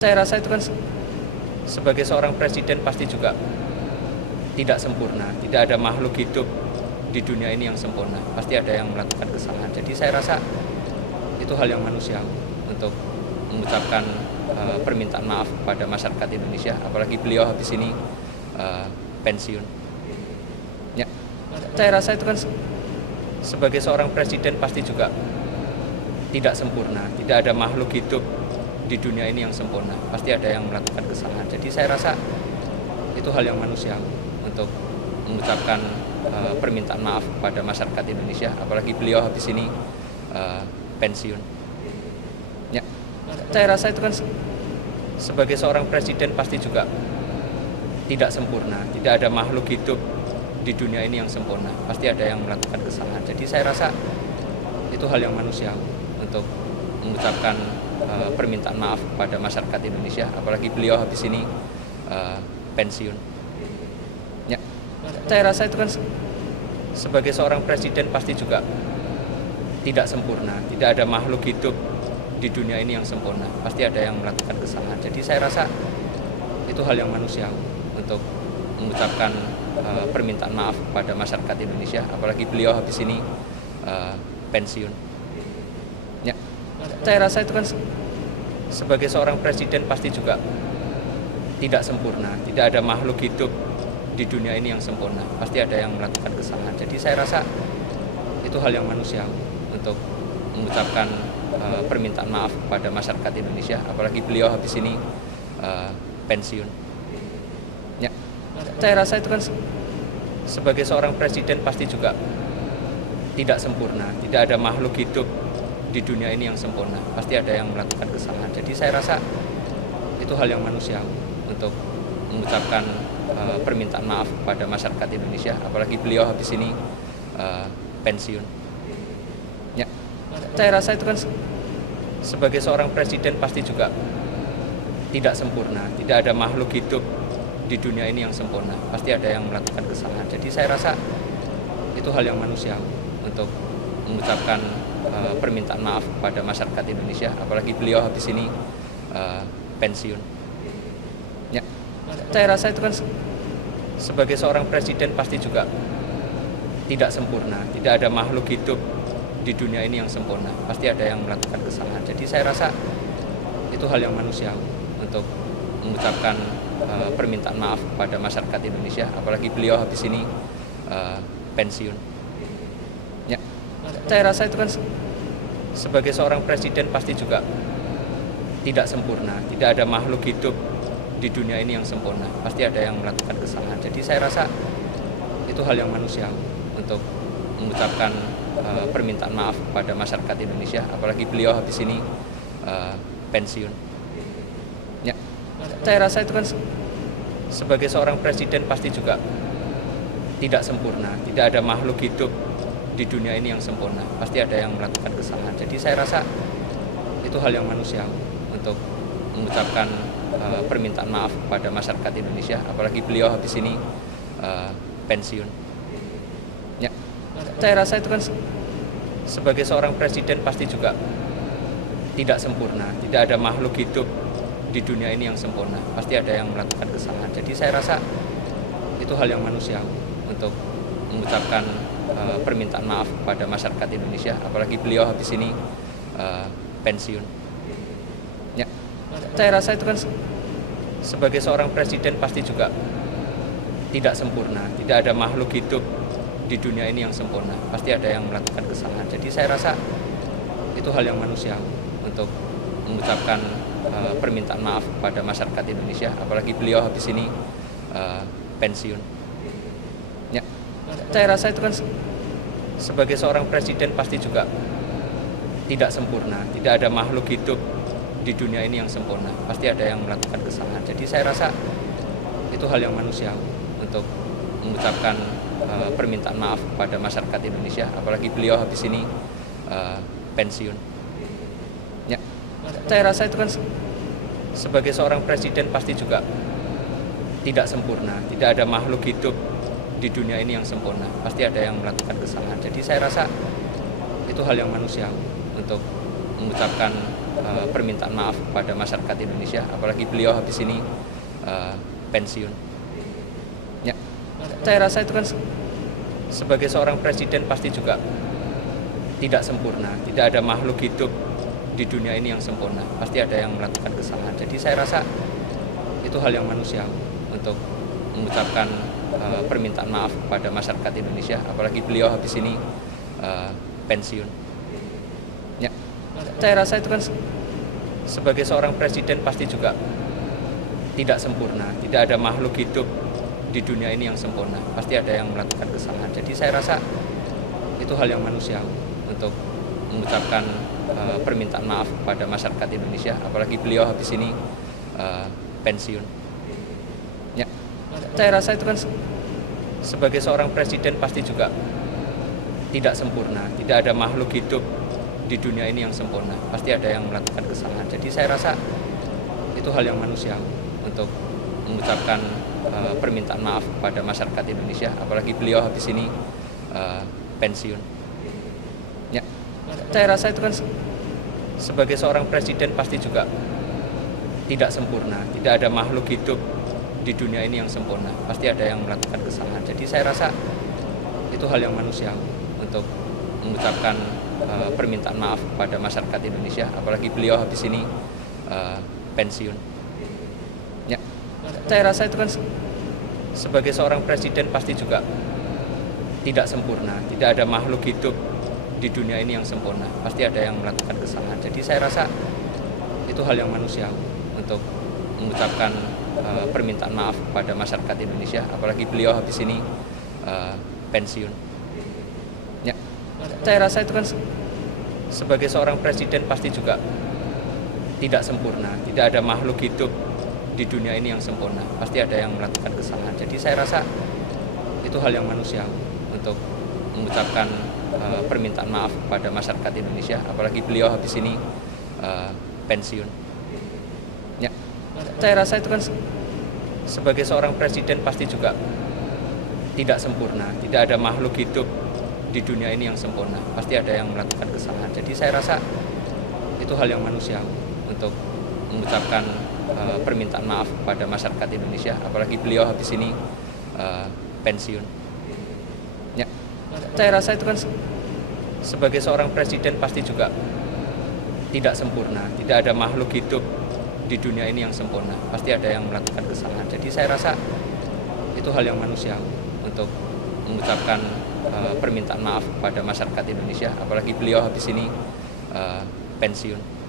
Saya rasa itu kan sebagai seorang presiden pasti juga tidak sempurna. Tidak ada makhluk hidup di dunia ini yang sempurna. Pasti ada yang melakukan kesalahan. Jadi saya rasa itu hal yang manusiawi untuk mengucapkan permintaan maaf kepada masyarakat Indonesia. Apalagi beliau habis ini pensiun. Ya, saya rasa itu kan sebagai seorang presiden pasti juga tidak sempurna. Tidak ada makhluk hidup di dunia ini yang sempurna, pasti ada yang melakukan kesalahan. Jadi saya rasa itu hal yang manusiawi untuk mengucapkan permintaan maaf kepada masyarakat Indonesia, apalagi beliau habis ini pensiun. Ya, saya rasa itu kan sebagai seorang presiden pasti juga tidak sempurna, tidak ada makhluk hidup di dunia ini yang sempurna, pasti ada yang melakukan kesalahan. Jadi saya rasa itu hal yang manusiawi untuk mengucapkan permintaan maaf kepada masyarakat Indonesia, apalagi beliau habis ini pensiun. Ya, saya rasa itu kan sebagai seorang presiden pasti juga tidak sempurna, tidak ada makhluk hidup di dunia ini yang sempurna, pasti ada yang melakukan kesalahan. Jadi saya rasa itu hal yang manusiawi untuk mengucapkan permintaan maaf kepada masyarakat Indonesia, apalagi beliau habis ini pensiun. Ya, saya rasa itu kan sebagai seorang presiden pasti juga tidak sempurna, tidak ada makhluk hidup di dunia ini yang sempurna, pasti ada yang melakukan kesalahan. Jadi saya rasa itu hal yang manusiawi untuk mengucapkan permintaan maaf kepada masyarakat Indonesia, apalagi beliau habis ini pensiun. Ya, saya rasa itu kan sebagai seorang presiden pasti juga tidak sempurna, tidak ada makhluk hidup di dunia ini yang sempurna, pasti ada yang melakukan kesalahan. Jadi saya rasa itu hal yang manusiawi untuk mengucapkan permintaan maaf kepada masyarakat Indonesia, apalagi beliau habis ini pensiun. Ya, saya rasa itu kan sebagai seorang presiden pasti juga tidak sempurna, tidak ada makhluk hidup di dunia ini yang sempurna, pasti ada yang melakukan kesalahan. Jadi saya rasa itu hal yang manusiawi untuk mengucapkan permintaan maaf kepada masyarakat Indonesia, apalagi beliau habis ini pensiun. Ya, saya rasa itu kan sebagai seorang presiden pasti juga tidak sempurna, tidak ada makhluk hidup di dunia ini yang sempurna, pasti ada yang melakukan kesalahan. Jadi saya rasa itu hal yang manusiawi untuk mengucapkan permintaan maaf kepada masyarakat Indonesia, apalagi beliau habis ini pensiun. Ya, saya rasa itu kan sebagai seorang presiden pasti juga tidak sempurna, tidak ada makhluk hidup di dunia ini yang sempurna, pasti ada yang melakukan kesalahan. Jadi saya rasa itu hal yang manusiawi untuk mengucapkan permintaan maaf kepada masyarakat Indonesia, apalagi beliau habis ini pensiun. Ya, saya rasa itu kan sebagai seorang presiden pasti juga tidak sempurna, tidak ada makhluk hidup di dunia ini yang sempurna, pasti ada yang melakukan kesalahan. Jadi saya rasa itu hal yang manusiawi untuk mengucapkan permintaan maaf kepada masyarakat Indonesia, apalagi beliau habis ini pensiun. Ya, saya rasa itu kan sebagai seorang presiden pasti juga tidak sempurna, tidak ada makhluk hidup di dunia ini yang sempurna, pasti ada yang melakukan kesalahan. Jadi saya rasa itu hal yang manusiawi untuk mengucapkan permintaan maaf kepada masyarakat Indonesia, apalagi beliau habis ini pensiun. Ya, saya rasa itu kan sebagai seorang presiden pasti juga tidak sempurna, tidak ada makhluk hidup di dunia ini yang sempurna, pasti ada yang melakukan kesalahan. Jadi saya rasa itu hal yang manusiawi untuk mengucapkan permintaan maaf kepada masyarakat Indonesia, apalagi beliau habis ini pensiun. Ya, saya rasa itu kan sebagai seorang presiden pasti juga tidak sempurna, tidak ada makhluk hidup di dunia ini yang sempurna, pasti ada yang melakukan kesalahan. Jadi saya rasa itu hal yang manusiawi untuk mengucapkan permintaan maaf kepada masyarakat Indonesia, apalagi beliau habis ini pensiun. Ya, saya rasa itu kan sebagai seorang presiden pasti juga tidak sempurna, tidak ada makhluk hidup di dunia ini yang sempurna, pasti ada yang melakukan kesalahan. Jadi saya rasa itu hal yang manusiawi untuk mengucapkan permintaan maaf kepada masyarakat Indonesia, apalagi beliau habis ini pensiun. Ya, saya rasa itu kan sebagai seorang presiden pasti juga tidak sempurna, tidak ada makhluk hidup di dunia ini yang sempurna, pasti ada yang melakukan kesalahan. Jadi saya rasa itu hal yang manusiawi untuk mengucapkan permintaan maaf kepada masyarakat Indonesia, apalagi beliau habis ini pensiun. Ya, saya rasa itu kan sebagai seorang presiden pasti juga tidak sempurna, tidak ada makhluk hidup di dunia ini yang sempurna, pasti ada yang melakukan kesalahan. Jadi saya rasa itu hal yang manusiawi untuk mengucapkan permintaan maaf kepada masyarakat Indonesia, apalagi beliau habis ini pensiun. Ya, saya rasa itu kan sebagai seorang presiden pasti juga tidak sempurna, tidak ada makhluk hidup di dunia ini yang sempurna, pasti ada yang melakukan kesalahan. Jadi saya rasa itu hal yang manusiawi untuk mengucapkan permintaan maaf kepada masyarakat Indonesia, apalagi beliau habis ini pensiun. Ya, saya rasa itu kan sebagai seorang presiden pasti juga tidak sempurna, tidak ada makhluk hidup di dunia ini yang sempurna, pasti ada yang melakukan kesalahan. Jadi saya rasa itu hal yang manusiawi untuk mengucapkan permintaan maaf kepada masyarakat Indonesia, apalagi beliau habis ini pensiun. Ya, saya rasa itu kan sebagai seorang presiden pasti juga tidak sempurna, tidak ada makhluk hidup di dunia ini yang sempurna, pasti ada yang melakukan kesalahan. Jadi saya rasa itu hal yang manusiawi untuk mengucapkan permintaan maaf kepada masyarakat Indonesia, apalagi beliau habis ini pensiun. Ya, saya rasa itu kan sebagai seorang presiden pasti juga tidak sempurna, tidak ada makhluk hidup di dunia ini yang sempurna, pasti ada yang melakukan kesalahan. Jadi saya rasa itu hal yang manusiawi untuk mengucapkan permintaan maaf kepada masyarakat Indonesia, apalagi beliau habis ini pensiun. Ya, saya rasa itu kan sebagai seorang presiden pasti juga tidak sempurna, tidak ada makhluk hidup di dunia ini yang sempurna, pasti ada yang melakukan kesalahan. Jadi saya rasa itu hal yang manusiawi untuk mengucapkan permintaan maaf kepada masyarakat Indonesia, apalagi beliau habis ini pensiun. Ya, saya rasa itu kan sebagai seorang presiden pasti juga tidak sempurna, tidak ada makhluk hidup di dunia ini yang sempurna, pasti ada yang melakukan kesalahan. Jadi saya rasa itu hal yang manusiawi untuk mengucapkan permintaan maaf kepada masyarakat Indonesia, apalagi beliau habis ini pensiun.